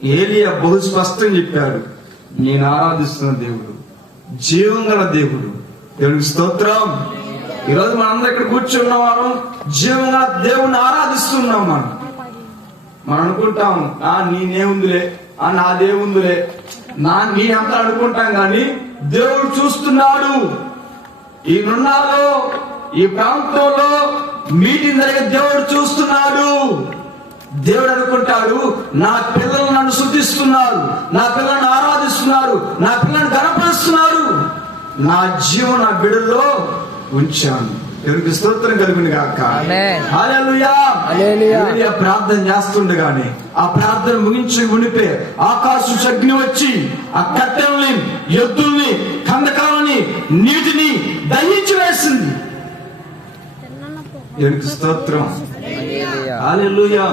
ఏలియా బహు స్పష్టంగా చెప్పాడు, నేను ఆరాధిస్తున్న దేవుడు జీవం గల దేవుడు. దేవునికి స్తోత్రం. ఈరోజు మనందరం ఇక్కడ కూర్చున్న వారు జీవం గల దేవుడిని ఆరాధిస్తున్నాం. మనం అనుకుంటాం నేనేముందిలే, నా దేవుందిలే, నీ అంతా అనుకుంటాం, కానీ దేవుడు చూస్తున్నాడు. ఈ నున్నాలో, ఈ ప్రాంతంలో మీటింగ్ జరిగే దేవుడు చూస్తున్నాడు. దేవుడు అనుకుంటాడు, నా పిల్లలు నన్ను స్తుతిస్తున్నారు, నా పిల్లలను ఆరాధిస్తున్నారు, నా పిల్లలను గణపరుస్తున్నారు, నా జీవం నా బిడ్డల్లో ఉంచాను. దేవునికి స్తోత్రం కలుగును గాక. హల్లెలూయా. ఏలియా ప్రార్థన చేస్తుండగానే ఆ ప్రార్థన ముగించి ఉనిపే ఆకాశం అగ్ని వచ్చి ఆ కట్టెల్ని, ఎద్దుల్ని, కందకాలని, నీటిని దహించి వేసింది. దేవునికి స్తోత్రం. హల్లెలూయా.